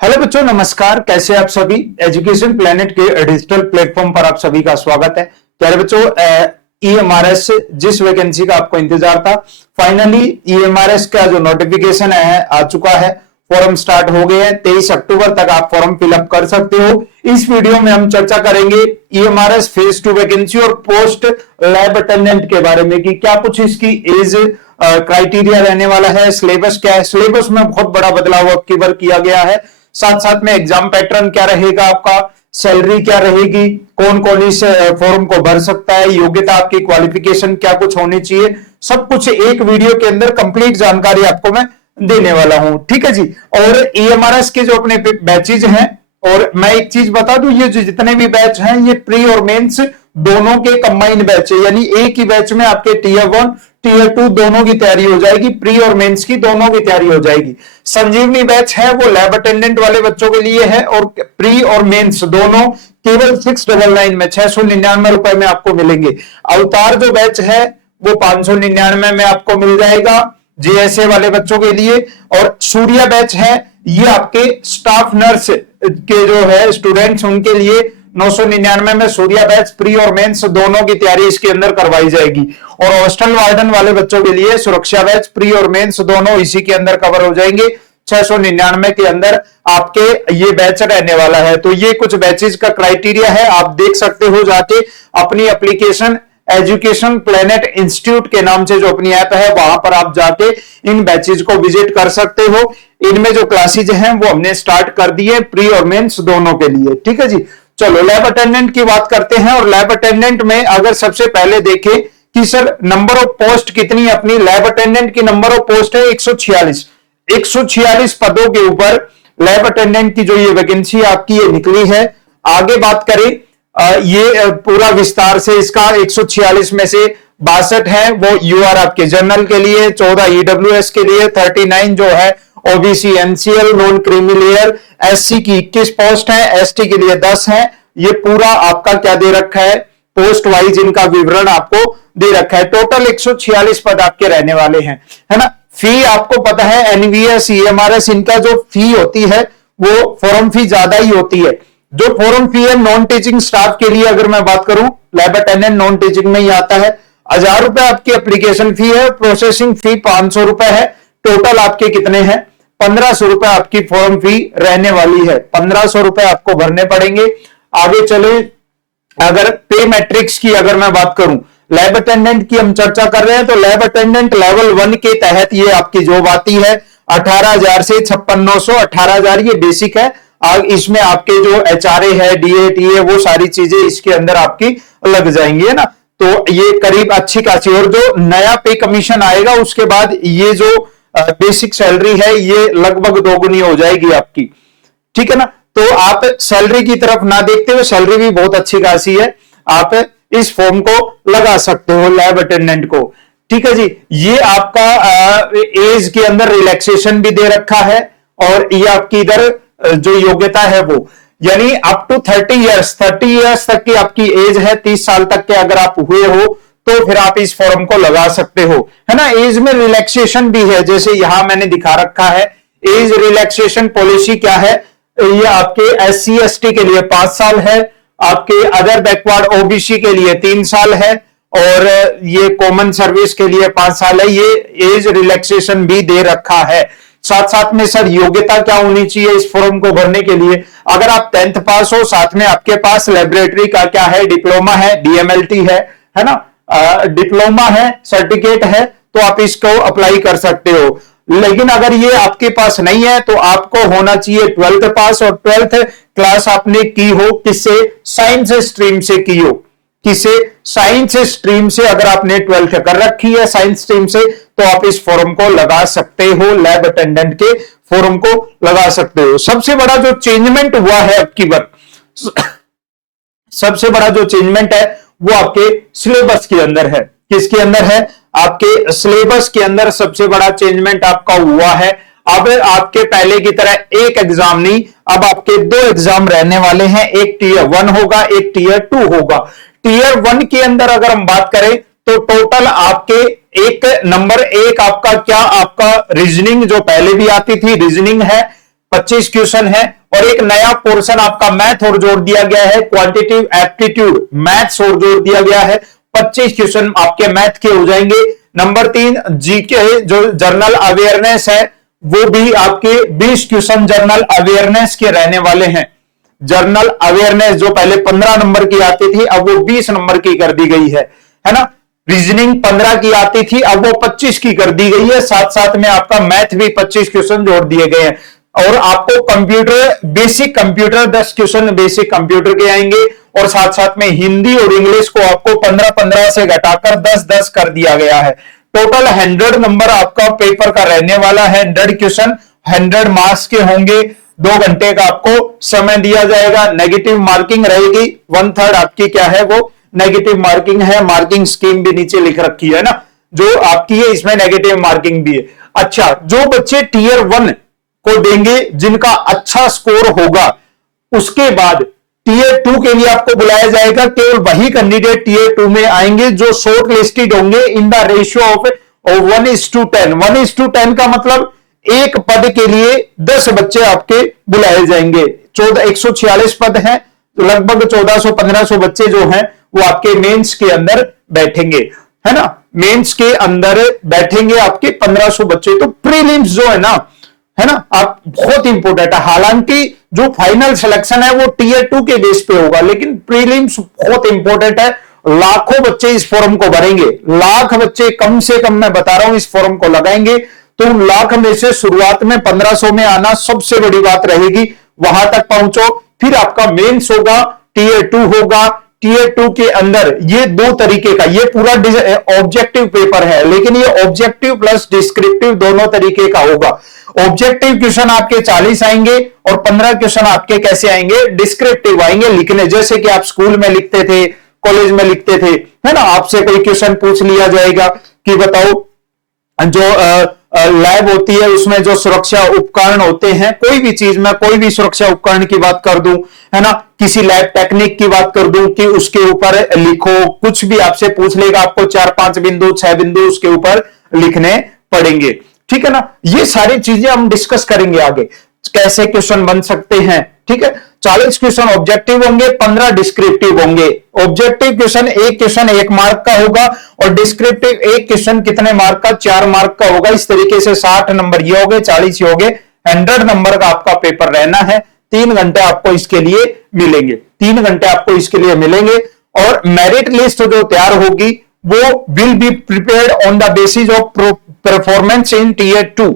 Hello बच्चों, नमस्कार। कैसे आप सभी। एजुकेशन प्लेनेट के डिजिटल प्लेटफॉर्म पर आप सभी का स्वागत है। प्यारे बच्चों, ईएमआरएस जिस वैकेंसी का आपको इंतजार था, फाइनली ईएमआरएस का जो नोटिफिकेशन है आ चुका है। फॉर्म स्टार्ट हो गए हैं। 23 अक्टूबर तक आप फॉर्म फिलअप कर सकते हो। इस वीडियो में हम चर्चा करेंगे ईएमआरएस फेज 2 वैकेंसी और पोस्ट लैब अटेंडेंट के बारे में कि क्या कुछ इसकी एज क्राइटेरिया रहने वाला है, सिलेबस क्या है। सिलेबस में बहुत बड़ा बदलाव अब की बार किया गया है। साथ साथ में एग्जाम पैटर्न क्या रहेगा आपका, सैलरी क्या रहेगी, कौन कौन इस फॉर्म को भर सकता है, योग्यता आपकी, क्वालिफिकेशन क्या कुछ होनी चाहिए, सब कुछ एक वीडियो के अंदर कंप्लीट जानकारी आपको मैं देने वाला हूं। ठीक है जी। और ईएमआरएस के जो अपने बैचेज हैं, और मैं एक चीज बता दूं, ये जो जितने भी बैच हैं ये प्री और मेंस दोनों के कंबाइंड बैच है, यानी एक ही बैच में आपके टीयर 1 टीयर 2 दोनों की तैयारी हो जाएगी, प्री और मेंस की दोनों की तैयारी हो जाएगी। संजीवनी बैच है वो लैब अटेंडेंट वाले बच्चों के लिए है, और प्री और मेंस दोनों केवल 699 में 699 रुपए में आपको मिलेंगे। अवतार जो बैच है वो 599 में आपको मिल जाएगा जेएसए वाले बच्चों के लिए। और सूर्या बैच है ये आपके स्टाफ नर्स के जो है स्टूडेंट्स उनके लिए 999 में सूर्या बैच प्री और मेंस दोनों की तैयारी इसके अंदर करवाई जाएगी। और हॉस्टल वार्डन वाले बच्चों के लिए सुरक्षा बैच प्री और मेंस दोनों इसी के अंदर कवर हो जाएंगे। 699 के अंदर आपके ये बैच रहने वाला है। तो ये कुछ बैचेस का क्राइटेरिया है, आप देख सकते हो जाके अपनी एप्लीकेशन एजुकेशन प्लेनेट इंस्टीट्यूट के नाम से जो अपनी ऐप है वहां पर आप जाके इन बैचेज को विजिट कर सकते हो। इनमें जो क्लासेज हैं वो हमने स्टार्ट कर दी है प्री और मेंस दोनों के लिए। ठीक है जी। चलो लैब अटेंडेंट की बात करते हैं। और लैब अटेंडेंट में अगर सबसे पहले देखें कि सर नंबर ऑफ पोस्ट कितनी है अपनी, लैब अटेंडेंट की नंबर ऑफ पोस्ट है 146 पदों के ऊपर लैब अटेंडेंट की जो ये वैकेंसी आपकी ये निकली है। आगे बात करें ये पूरा विस्तार से इसका 146 में से 62 है वो यूआर आपके जनरल के लिए, 14 ईडब्ल्यूएस के लिए, 39 जो है OBC NCL non creamy layer, SC की 21 पोस्ट है, एसटी के लिए 10 है। ये पूरा आपका क्या दे रखा है, पोस्ट वाइज इनका विवरण आपको दे रखा है। टोटल 146 पद आपके रहने वाले हैं, है ना। फी आपको पता है एनवीएस ईएमआरएस इनका जो फी होती है वो फॉर्म फी ज्यादा ही होती है। जो फॉर्म फी है नॉन टीचिंग स्टाफ के लिए अगर मैं बात करूं, लैब अटेंडेंट नॉन टीचिंग में ही आता है, 1000 रुपए आपकी एप्लीकेशन फी है, प्रोसेसिंग फी 500 रुपए है। टोटल आपके कितने हैं, 1500 रुपए आपकी फॉर्म फी रहने वाली है। 1500 रुपए आपको भरने पड़ेंगे। आगे चले, अगर पे मैट्रिक्स की अगर मैं बात करूं, लैब अटेंडेंट की हम चर्चा कर रहे हैं, तो लैब अटेंडेंट लेवल 1 के तहत ये आपकी जॉब आती है 18,000 से 56,900। 18,000 ये बेसिक है। इसमें आपके जो एचआरए है, डीएटीए, वो सारी चीजें इसके अंदर आपकी लग जाएंगी, है ना। तो ये करीब अच्छी खासी, और जो नया पे कमीशन आएगा उसके बाद ये जो बेसिक सैलरी है ये लगभग दोगुनी हो जाएगी आपकी। ठीक है ना। तो आप सैलरी की तरफ ना देखते हुए, सैलरी भी बहुत अच्छी खासी है, आप इस फॉर्म को लगा सकते हो लैब अटेंडेंट को। ठीक है जी। ये आपका एज के अंदर रिलैक्सेशन भी दे रखा है, और ये आपकी इधर जो योग्यता है वो यानी अप टू 30 इयर्स तक की आपकी एज है। 30 साल तक के अगर आप हुए हो तो फिर आप इस फॉर्म को लगा सकते हो, है ना। एज में रिलैक्सेशन भी है, जैसे यहां मैंने दिखा रखा है। एज रिलैक्सेशन पॉलिसी क्या है, ये आपके एससी एसटी के लिए 5 साल है, आपके अदर बैकवर्ड ओबीसी के लिए 3 साल है, और ये कॉमन सर्विस के लिए 5 साल है। ये एज रिलैक्सेशन भी दे रखा है। साथ साथ में सर योग्यता क्या होनी चाहिए इस फॉर्म को भरने के लिए, अगर आप 10th पास हो, साथ में आपके पास लेबोरेटरी का क्या है, डिप्लोमा है, डीएमएलटी है ना, डिप्लोमा है, सर्टिफिकेट है, तो आप इसको अप्लाई कर सकते हो। लेकिन अगर ये आपके पास नहीं है तो आपको होना चाहिए 12th पास, और 12th क्लास आपने की हो किससे, साइंस स्ट्रीम से की हो। किसे, साइंस स्ट्रीम से अगर आपने 12th कर रखी है साइंस स्ट्रीम से, तो आप इस फॉर्म को लगा सकते हो, लैब अटेंडेंट के फॉर्म को लगा सकते हो। सबसे बड़ा जो चेंजमेंट हुआ है अब की बार, सबसे बड़ा जो चेंजमेंट है वो आपके सिलेबस के अंदर है। किसके अंदर है, आपके सिलेबस के अंदर सबसे बड़ा चेंजमेंट आपका हुआ है। अब आपके पहले की तरह एक एग्जाम नहीं, अब आपके 2 एग्जाम रहने वाले हैं। एक टीयर 1 होगा, एक टीयर 2 होगा। टीयर 1 के अंदर अगर हम बात करें तो टोटल आपके एक नंबर एक आपका क्या, आपका रीजनिंग जो पहले भी आती थी रीजनिंग है, 25 क्वेश्चन है, और एक नया पोर्शन आपका मैथ और जोड़ दिया गया है, क्वांटिटेटिव एप्टीट्यूड मैथ्स और जोड़ दिया गया है। 25 क्वेश्चन आपके मैथ के हो जाएंगे। नंबर 3 जीके जो जनरल अवेयरनेस है, वो भी आपके 20 क्वेश्चन जनरल अवेयरनेस के रहने वाले हैं। जनरल अवेयरनेस जो पहले 15 नंबर की आती थी, अब वो 20 नंबर की कर दी गई है ना। रीजनिंग 15 की आती थी, अब वो 25 की कर दी गई है। साथ साथ में आपका मैथ भी 25 क्वेश्चन जोड़ दिए गए हैं। और आपको computer, basic computer 10 question basic computer के आएंगे, और साथ साथ में हिंदी और इंग्लिश को आपको 15-15 से घटाकर 10-10 कर दिया गया है। टोटल 100 नंबर आपका पेपर का रहने वाला है। 100 क्वेश्चन 100 मार्क्स के होंगे। 2 घंटे का आपको समय दिया जाएगा। नेगेटिव मार्किंग रहेगी, 1/3 आपकी क्या है वो नेगेटिव मार्किंग है। मार्किंग स्कीम भी नीचे लिख रखी है ना, जो आपकी है, इसमें नेगेटिव मार्किंग भी है। अच्छा, जो बच्चे टीयर 1 को देंगे, जिनका अच्छा स्कोर होगा, उसके बाद टीयर 2 के लिए आपको बुलाया जाएगा। केवल वही कैंडिडेट टीयर 2 में आएंगे जो शॉर्ट लिस्टेड होंगे इन द रेशियो ऑफ 1:10। 1:10 का मतलब एक पद के लिए 10 बच्चे आपके बुलाए जाएंगे। 146 पद हैं, तो लगभग 1400-1500 बच्चे जो हैं वो आपके मेंस के अंदर बैठेंगे, है ना। मेंस के अंदर बैठेंगे आपके 1500 बच्चे। तो प्रीलिम्स जो है ना, आप बहुत इंपॉर्टेंट है। हालांकि जो फाइनल सिलेक्शन है वो टीयर 2 के बेस पे होगा, लेकिन प्रीलिम्स बहुत इंपॉर्टेंट है। लाखों बच्चे इस फॉर्म को भरेंगे, लाख बच्चे कम से कम मैं बता रहा हूं इस फॉर्म को लगाएंगे। तो उन लाख में से शुरुआत में 1500 में आना सबसे बड़ी बात रहेगी। वहां तक पहुंचो, फिर आपका मेंस होगा, टीयर 2 होगा। टीयर 2 के अंदर ये 2 तरीके का, ये पूरा ऑब्जेक्टिव पेपर है, लेकिन ये ऑब्जेक्टिव प्लस डिस्क्रिप्टिव दोनों तरीके का होगा। ऑब्जेक्टिव क्वेश्चन आपके 40 आएंगे, और 15 क्वेश्चन आपके कैसे आएंगे, डिस्क्रिप्टिव आएंगे लिखने, जैसे कि आप स्कूल में लिखते थे, कॉलेज में लिखते थे, है ना। आपसे कोई क्वेश्चन पूछ लिया जाएगा कि बताओ जो लैब होती है उसमें जो सुरक्षा उपकरण होते हैं, कोई भी चीज में कोई भी सुरक्षा उपकरण की बात कर दूं, है ना, किसी लैब टेक्निक की बात कर दूं कि उसके ऊपर लिखो, कुछ भी आपसे पूछ लेगा, आपको 4-5 बिंदु 6 बिंदु उसके ऊपर लिखने पड़ेंगे, ठीक है ना। ये सारी चीजें हम डिस्कस करेंगे आगे, कैसे क्वेश्चन बन सकते हैं, ठीक है। 40 क्वेश्चन ऑब्जेक्टिव होंगे, 15 डिस्क्रिप्टिव होंगे। ऑब्जेक्टिव क्वेश्चन 1 मार्क का होगा, और डिस्क्रिप्टिव 1 क्वेश्चन कितने मार्क का, 4 मार्क का होगा। इस तरीके से 60 नंबर ये हो गए, 40 हो गए, 100 नंबर का आपका पेपर रहना है। 3 घंटे आपको इसके लिए मिलेंगे, 3 घंटे आपको इसके लिए मिलेंगे। और मेरिट लिस्ट जो तैयार होगी वो will be prepared on the basis of performance in tier 2।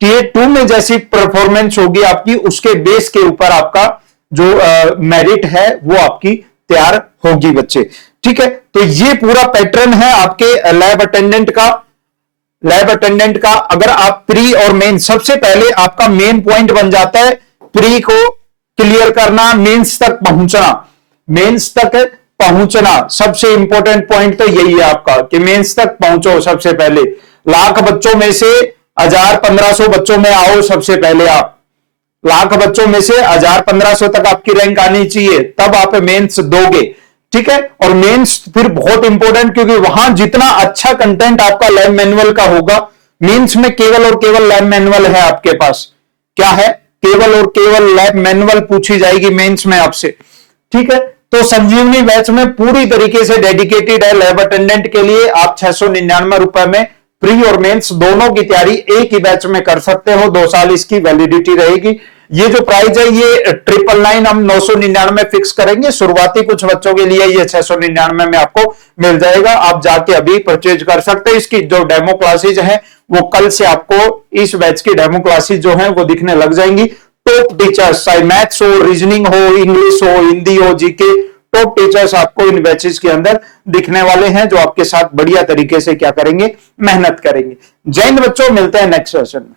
Tier 2 में जैसी परफॉर्मेंस होगी आपकी, उसके बेस के ऊपर आपका जो मेरिट है वो आपकी तैयार होगी बच्चे, ठीक है। तो ये पूरा पैटर्न है आपके लैब अटेंडेंट का। लैब अटेंडेंट का अगर आप प्री और मेन, सबसे पहले आपका मेन पॉइंट बन जाता है प्री को क्लियर करना, मेंस तक पहुंचना। मेंस तक पहुंचना सबसे इंपॉर्टेंट पॉइंट तो यही है आपका कि मेंस तक पहुंचो। सबसे पहले लाख बच्चों में से 1000-1500 बच्चों में आओ, सबसे पहले आप लाख बच्चों में से 1000-1500 तक आपकी रैंक आनी चाहिए, तब आप मेंस दोगे, ठीक है। और मेंस फिर बहुत इंपॉर्टेंट, क्योंकि वहां जितना अच्छा कंटेंट आपका लैब मैनुअल का होगा, मेंस में केवल और केवल लैब मैनुअल है आपके पास। क्या है? केवल और केवल लैब मैनुअल पूछी जाएगी मेंस में आपसे, ठीक है। तो संजीवनी बैच में पूरी तरीके से डेडिकेटेड है लैब अटेंडेंट के लिए। आप 699 रुपए में प्री और मेंस दोनों की तैयारी एक ही बैच में कर सकते हो। 2 साल इसकी वैलिडिटी रहेगी। ये जो प्राइस है ये 999 हम 999 फिक्स करेंगे। शुरुआती कुछ बच्चों के लिए ये 699 में आपको मिल जाएगा। आप जाके अभी परचेज कर सकते हैं। इसकी जो डेमो क्लासेज है वो कल से आपको इस बैच की डेमो क्लासेज जो है वो दिखने लग जाएंगी। टॉप टीचर्स, चाहे मैथ्स हो, रीजनिंग हो, इंग्लिश हो, हिंदी हो, जीके, टॉप टीचर्स आपको इन बैचेस के अंदर दिखने वाले हैं, जो आपके साथ बढ़िया तरीके से क्या करेंगे, मेहनत करेंगे। जय हिंद बच्चों, मिलते हैं नेक्स्ट सेशन में।